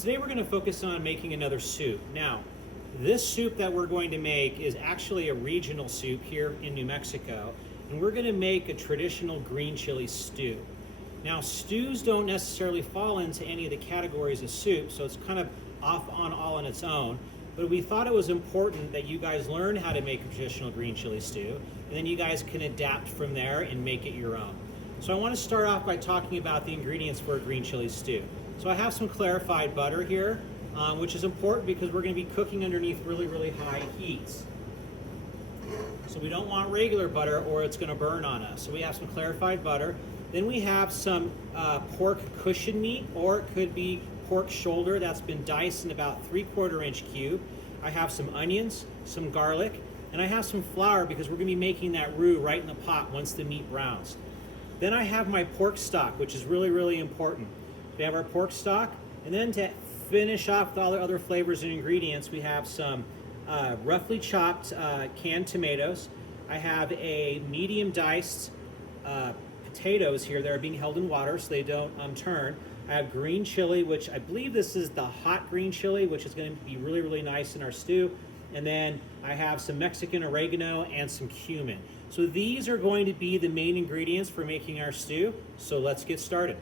Today we're going to focus on making another soup. Now, this soup that we're going to make is actually a regional soup here in New Mexico, and we're going to make a traditional green chili stew. Now, stews don't necessarily fall into any of the categories of soup, so it's kind of off on all on its own, but we thought it was important that you guys learn how to make a traditional green chili stew, and then you guys can adapt from there and make it your own. So I want to start off by talking about the ingredients for a green chili stew. So I have some clarified butter here, which is important because we're going to be cooking underneath really high heats. So we don't want regular butter or it's going to burn on us. So we have some clarified butter. Then we have some pork cushion meat, or it could be pork shoulder that's been diced in about 3/4 inch cube. I have some onions, some garlic, and I have some flour because we're going to be making that roux right in the pot once the meat browns. Then I have my pork stock, which is really important. We have our pork stock, and then to finish off with all the other flavors and ingredients, we have some roughly chopped canned tomatoes. I have a medium diced potatoes here that are being held in water so they don't turn. I have green chili, which I believe this is the hot green chili, which is going to be really nice in our stew. And then I have some Mexican oregano and some cumin. So these are going to be the main ingredients for making our stew. So let's get started.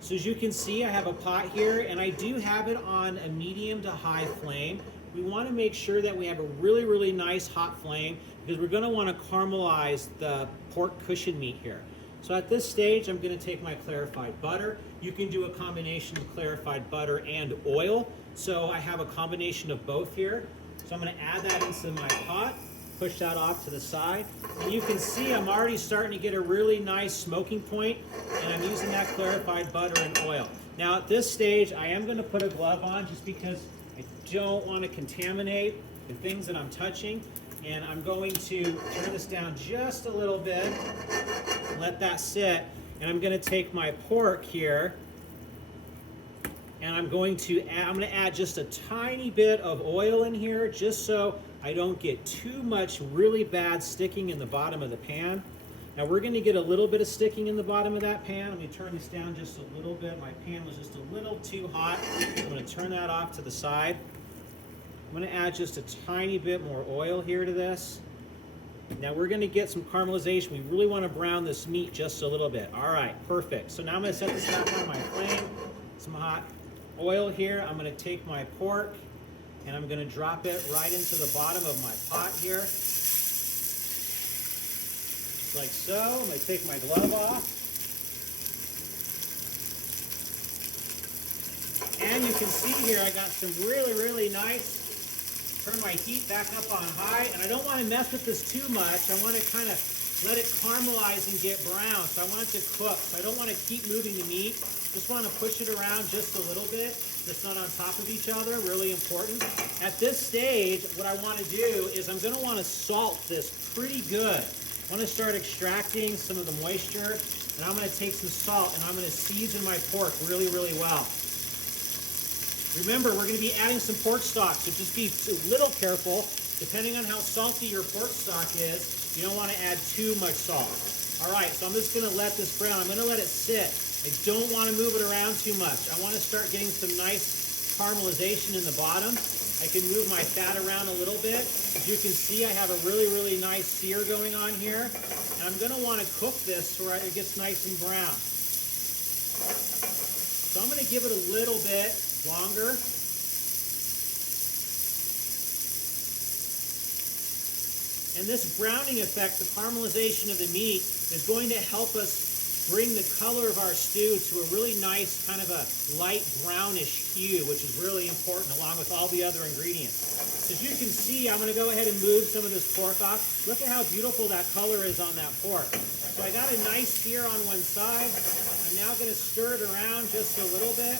So as you can see, I have a pot here, and I do have it on a medium to high flame. We want to make sure that we have a really nice hot flame because we're going to want to caramelize the pork cushion meat here. So at this stage, I'm going to take my clarified butter. You can do a combination of clarified butter and oil. So I have a combination of both here. So I'm going to add that into my pot, push that off to the side. And you can see I'm already starting to get a really nice smoking point, and I'm using that clarified butter and oil. Now at this stage, I am going to put a glove on just because I don't want to contaminate the things that I'm touching. And I'm going to turn this down just a little bit, let that sit. And I'm going to take my pork here, and I'm going to add just a tiny bit of oil in here just so I don't get too much really bad sticking in the bottom of the pan. Now we're going to get a little bit of sticking in the bottom of that pan. Let me turn this down just a little bit. My pan was just a little too hot. I'm going to turn that off to the side. I'm going to add just a tiny bit more oil here to this. Now we're going to get some caramelization. We really want to brown this meat just a little bit. All right, perfect. So now I'm going to set this back on my flame. Some hot oil here. I'm going to take my pork and I'm going to drop it right into the bottom of my pot here. Just like so. I'm going to take my glove off. And you can see here I got some really nice. Turn my heat back up on high, and I don't want to mess with this too much. I want to kind of let it caramelize and get brown, so I want it to cook. So I don't want to keep moving the meat. Just want to push it around just a little bit. It's not on top of each other, really important. At this stage, what I want to do is I'm going to want to salt this pretty good. I want to start extracting some of the moisture, and I'm going to take some salt, and I'm going to season my pork really well. Remember, we're going to be adding some pork stock, so just be a little careful. Depending on how salty your pork stock is, you don't want to add too much salt. All right, so I'm just going to let this brown. I'm going to let it sit. I don't want to move it around too much. I want to start getting some nice caramelization in the bottom. I can move my fat around a little bit. As you can see, I have a really nice sear going on here. And I'm going to want to cook this so it gets nice and brown. So I'm going to give it a little bit longer. And this browning effect, the caramelization of the meat, is going to help us bring the color of our stew to a really nice kind of a light brownish hue, which is really important along with all the other ingredients. So as you can see, I'm going to go ahead and move some of this pork off. Look at how beautiful that color is on that pork. So I got a nice sear on one side. I'm now going to stir it around just a little bit.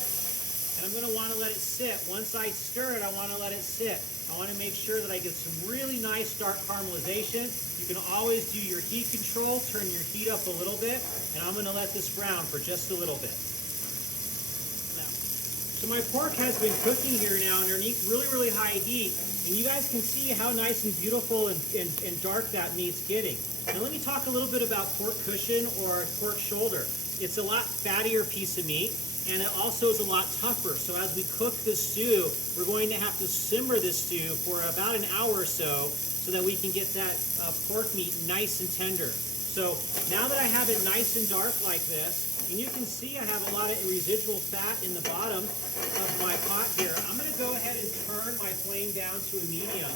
And I'm going to want to let it sit. Once I stir it, I want to let it sit. I want to make sure that I get some really nice dark caramelization. You can always do your heat control, turn your heat up a little bit, and I'm going to let this brown for just a little bit. Now, so my pork has been cooking here now underneath really high heat, and you guys can see how nice and beautiful and dark that meat's getting. Now let me talk a little bit about pork cushion or pork shoulder. It's a lot fattier piece of meat. and it also is a lot tougher. So as we cook this stew, we're going to have to simmer this stew for about an hour or so that we can get that pork meat nice and tender. So now that I have it nice and dark like this, and you can see I have a lot of residual fat in the bottom of my pot here, I'm going to go ahead and turn my flame down to a medium.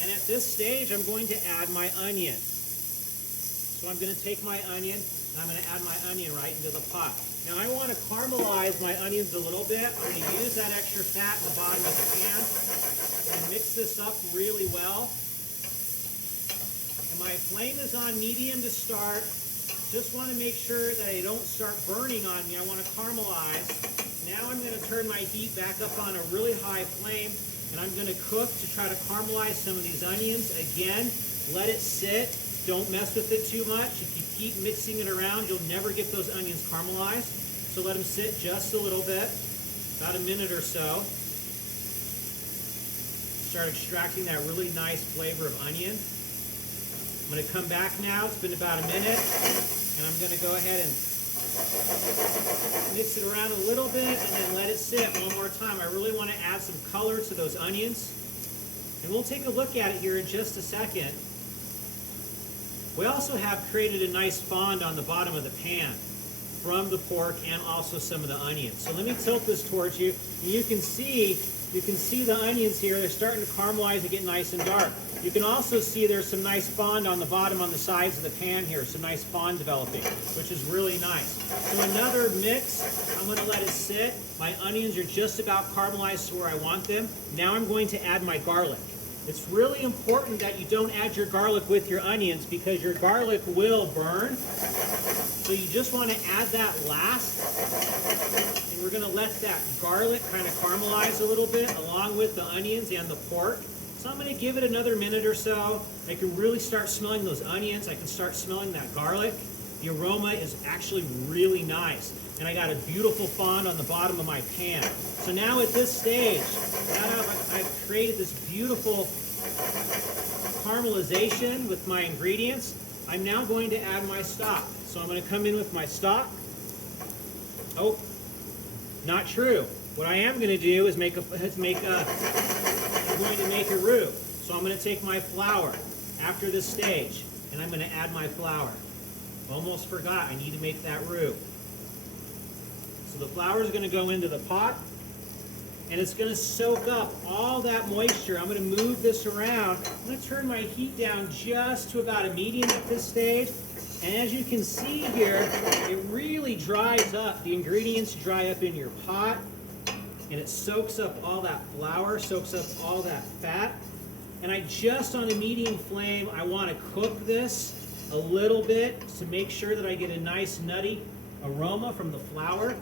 And at this stage, I'm going to add my onion. So I'm going to take my onion, and I'm going to add my onion right into the pot. Now I want to caramelize my onions a little bit. I'm going to use that extra fat in the bottom of the pan and mix this up really well. And my flame is on medium to start. Just want to make sure that I don't start burning on me. I want to caramelize. Now I'm going to turn my heat back up on a really high flame, and I'm going to cook to try to caramelize some of these onions. Again, let it sit. Don't mess with it too much. If you keep mixing it around, you'll never get those onions caramelized. So let them sit just a little bit, about a minute or so. Start extracting that really nice flavor of onion. I'm going to come back now. It's been about a minute, and I'm going to go ahead and mix it around a little bit and then let it sit one more time. I really want to add some color to those onions, and we'll take a look at it here in just a second. We also have created a nice fond on the bottom of the pan from the pork and also some of the onions. So let me tilt this towards you, and you can see the onions here. They're starting to caramelize and get nice and dark. You can also see there's some nice fond on the bottom on the sides of the pan here, some nice fond developing, which is really nice. So another mix, I'm going to let it sit. My onions are just about caramelized to where I want them. Now I'm going to add my garlic. It's really important that you don't add your garlic with your onions because your garlic will burn. So you just want to add that last. And we're going to let that garlic kind of caramelize a little bit along with the onions and the pork. So I'm going to give it another minute or so. I can really start smelling those onions. I can start smelling that garlic. The aroma is actually really nice. And I got a beautiful fond on the bottom of my pan. So now at this stage, now that I've created this beautiful caramelization with my ingredients, I'm now going to add my stock. So I'm going to come in with my stock. Oh, not true. What I am going to do is I'm going to make a roux. So I'm going to take my flour after this stage, and I'm going to add my flour. Almost forgot, I need to make that roux. So the flour is going to go into the pot, and it's going to soak up all that moisture. I'm going to move this around. I'm going to turn my heat down just to about a medium at this stage. And as you can see here, it really dries up. The ingredients dry up in your pot, and it soaks up all that flour, soaks up all that fat. And I just, on a medium flame, I want to cook this a little bit to make sure that I get a nice nutty aroma from the flour.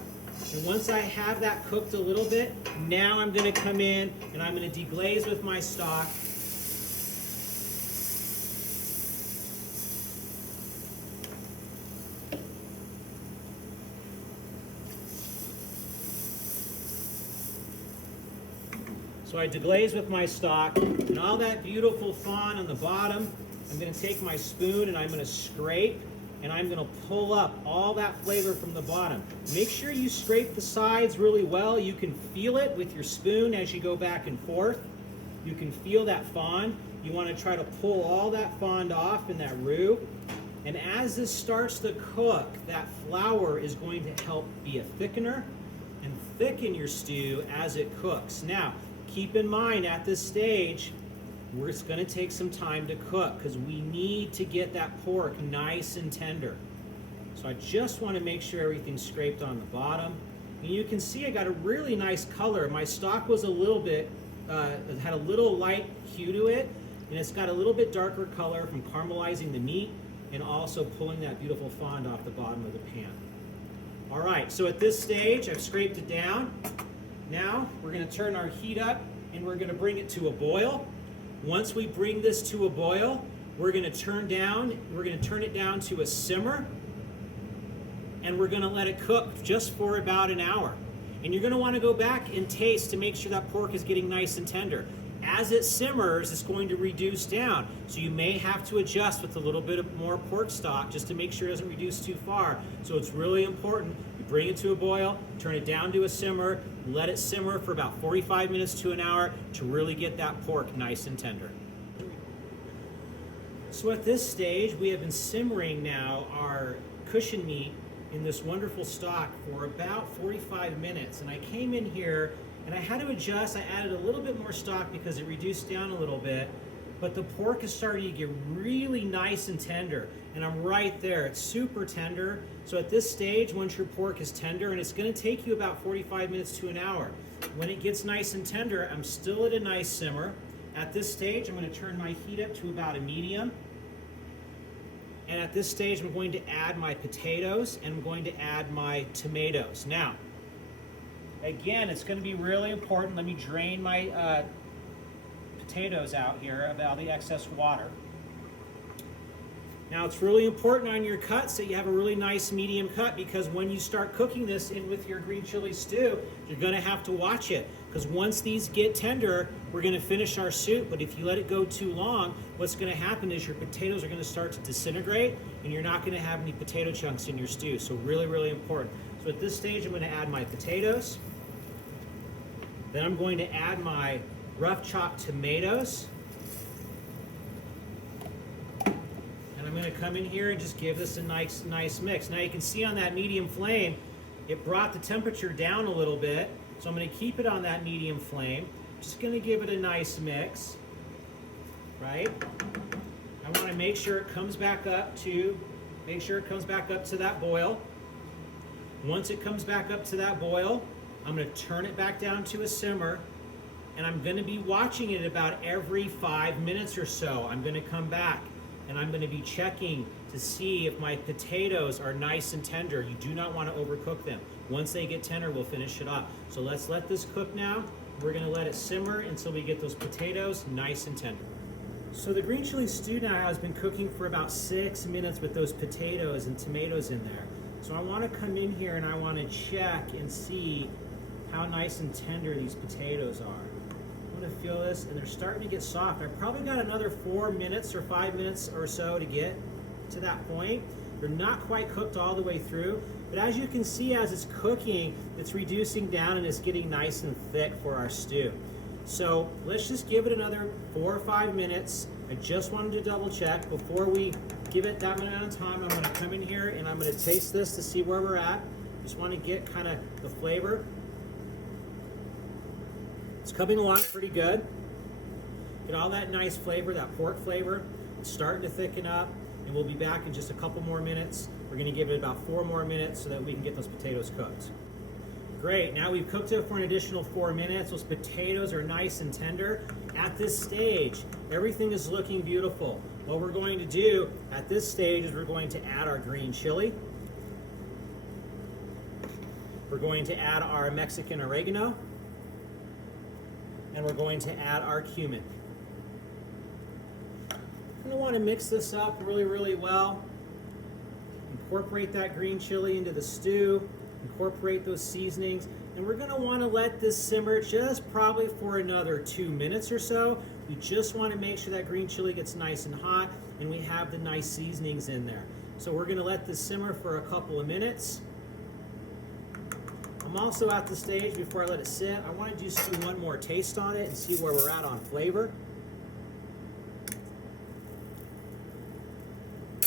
And once I have that cooked a little bit, now I'm going to come in and I'm going to deglaze with my stock. So I deglaze with my stock, and all that beautiful fond on the bottom, I'm going to take my spoon and I'm going to scrape, and I'm going to pull up all that flavor from the bottom. Make sure you scrape the sides really well. You can feel it with your spoon as you go back and forth. You can feel that fond. You want to try to pull all that fond off in that roux. And as this starts to cook, that flour is going to help be a thickener and thicken your stew as it cooks. Now, keep in mind at this stage, it's going to take some time to cook because we need to get that pork nice and tender. So I just want to make sure everything's scraped on the bottom. And you can see I got a really nice color. My stock was a little bit, it had a little light hue to it, and it's got a little bit darker color from caramelizing the meat and also pulling that beautiful fond off the bottom of the pan. All right, so at this stage, I've scraped it down. Now we're going to turn our heat up and we're going to bring it to a boil. Once we bring this to a boil, we're going to turn it down to a simmer, and we're going to let it cook just for about an hour. And you're going to want to go back and taste to make sure that pork is getting nice and tender. As it simmers, it's going to reduce down. So you may have to adjust with a little bit of more pork stock just to make sure it doesn't reduce too far. So it's really important. You bring it to a boil, turn it down to a simmer, let it simmer for about 45 minutes to an hour to really get that pork nice and tender. So at this stage, we have been simmering now our cushion meat in this wonderful stock for about 45 minutes. And I came in here and I had to adjust. I added a little bit more stock because it reduced down a little bit, but the pork is starting to get really nice and tender. And I'm right there, it's super tender. So at this stage, once your pork is tender, and it's gonna take you about 45 minutes to an hour. When it gets nice and tender, I'm still at a nice simmer. At this stage, I'm gonna turn my heat up to about a medium. And at this stage, I'm going to add my potatoes and I'm going to add my tomatoes. Now, again, it's going to be really important. Let me drain my potatoes out here of all the excess water. Now, it's really important on your cuts that you have a really nice medium cut, because when you start cooking this in with your green chili stew, you're going to have to watch it, because once these get tender, we're going to finish our soup. But if you let it go too long, what's going to happen is your potatoes are going to start to disintegrate and you're not going to have any potato chunks in your stew. So really, really important. So at this stage, I'm going to add my potatoes. Then I'm going to add my rough chopped tomatoes. And I'm going to come in here and just give this a nice mix. Now you can see on that medium flame, it brought the temperature down a little bit. So I'm going to keep it on that medium flame. Just going to give it a nice mix, right? I want to make sure it comes back up to that boil. Once it comes back up to that boil, I'm going to turn it back down to a simmer, and I'm going to be watching it about every 5 minutes or so. I'm going to come back and I'm going to be checking to see if my potatoes are nice and tender. You do not want to overcook them. Once they get tender, we'll finish it off. So let's let this cook now. We're going to let it simmer until we get those potatoes nice and tender. So the green chili stew now has been cooking for about 6 minutes with those potatoes and tomatoes in there. So I want to come in here and I want to check and see how nice and tender these potatoes are. I'm going to feel this, and they're starting to get soft. I've probably got another 4 minutes or 5 minutes or so to get to that point. They're not quite cooked all the way through, but as you can see, as it's cooking, it's reducing down and it's getting nice and thick for our stew. So let's just give it another 4 or 5 minutes. I just wanted to double check before we give it that amount of time. I'm going to come in here and I'm going to taste this to see where we're at. Just want to get kind of the flavor. It's coming along pretty good. Get all that nice flavor, that pork flavor. It's starting to thicken up, and we'll be back in just a couple more minutes. We're going to give it about 4 more minutes so that we can get those potatoes cooked. Great, now we've cooked it for an additional 4 minutes. Those potatoes are nice and tender. At this stage, everything is looking beautiful. What we're going to do at this stage is we're going to add our green chili. We're going to add our Mexican oregano. And we're going to add our cumin. You're going to want to mix this up really, really well. Incorporate that green chili into the stew. Incorporate those seasonings. And we're going to want to let this simmer just probably for another 2 minutes or so. We just want to make sure that green chili gets nice and hot and we have the nice seasonings in there. So we're going to let this simmer for a couple of minutes. I'm also at the stage, before I let it sit, I want to just do one more taste on it and see where we're at on flavor. I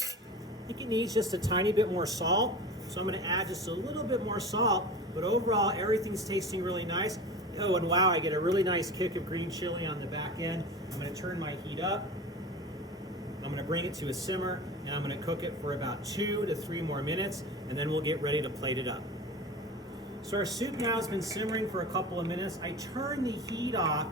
think it needs just a tiny bit more salt, so I'm going to add just a little bit more salt, but overall everything's tasting really nice. Oh, and wow, I get a really nice kick of green chili on the back end. I'm going to turn my heat up. I'm going to bring it to a simmer, and I'm going to cook it for about 2 to 3 more minutes, and then we'll get ready to plate it up. So our soup now has been simmering for a couple of minutes. I turn the heat off,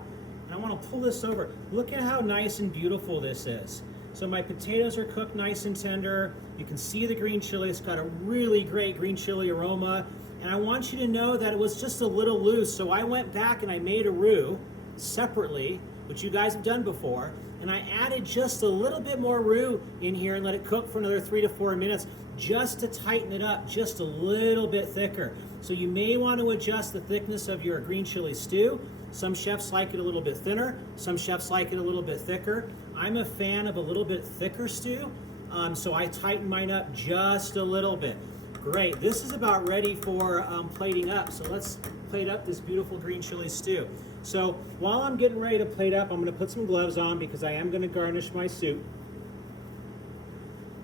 and I want to pull this over. Look at how nice and beautiful this is. So my potatoes are cooked nice and tender. You can see the green chili. It's got a really great green chili aroma. And I want you to know that it was just a little loose. So I went back and I made a roux separately, which you guys have done before. And I added just a little bit more roux in here and let it cook for another 3 to 4 minutes just to tighten it up just a little bit thicker. So you may want to adjust the thickness of your green chili stew. Some chefs like it a little bit thinner. Some chefs like it a little bit thicker. I'm a fan of a little bit thicker stew, so I tighten mine up just a little bit. Great, this is about ready for plating up. So let's plate up this beautiful green chili stew. So while I'm getting ready to plate up, I'm gonna put some gloves on because I am gonna garnish my soup.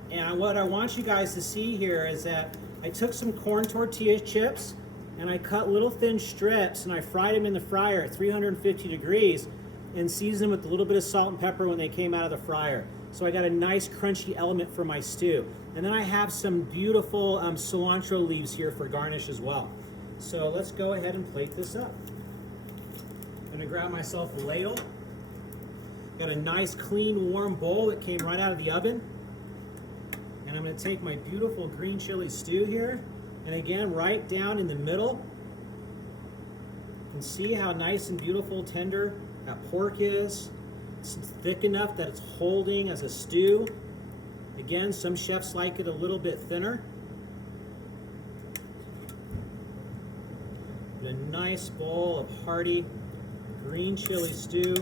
And what I want you guys to see here is that I took some corn tortilla chips and I cut little thin strips and I fried them in the fryer at 350 degrees and seasoned them with a little bit of salt and pepper when they came out of the fryer. So I got a nice crunchy element for my stew. And then I have some beautiful cilantro leaves here for garnish as well. So let's go ahead and plate this up. I'm gonna grab myself a ladle. Got a nice clean warm bowl that came right out of the oven. And I'm gonna take my beautiful green chili stew here. And again, right down in the middle. You can see how nice and beautiful, tender that pork is. It's thick enough that it's holding as a stew. Again, some chefs like it a little bit thinner. And a nice bowl of hearty green chili stew.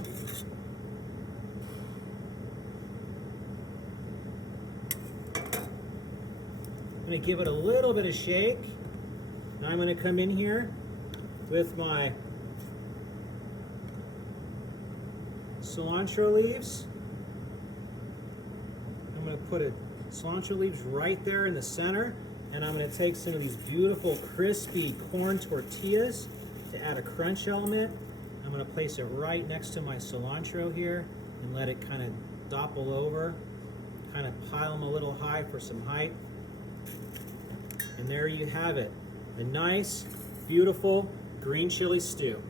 I'm going to give it a little bit of shake. Now I'm going to come in here with my cilantro leaves. I'm going to put cilantro leaves right there in the center, and I'm going to take some of these beautiful crispy corn tortillas to add a crunch element. I'm going to place it right next to my cilantro here and let it kind of doppel over, kind of pile them a little high for some height. And there you have it, a nice, beautiful green chili stew.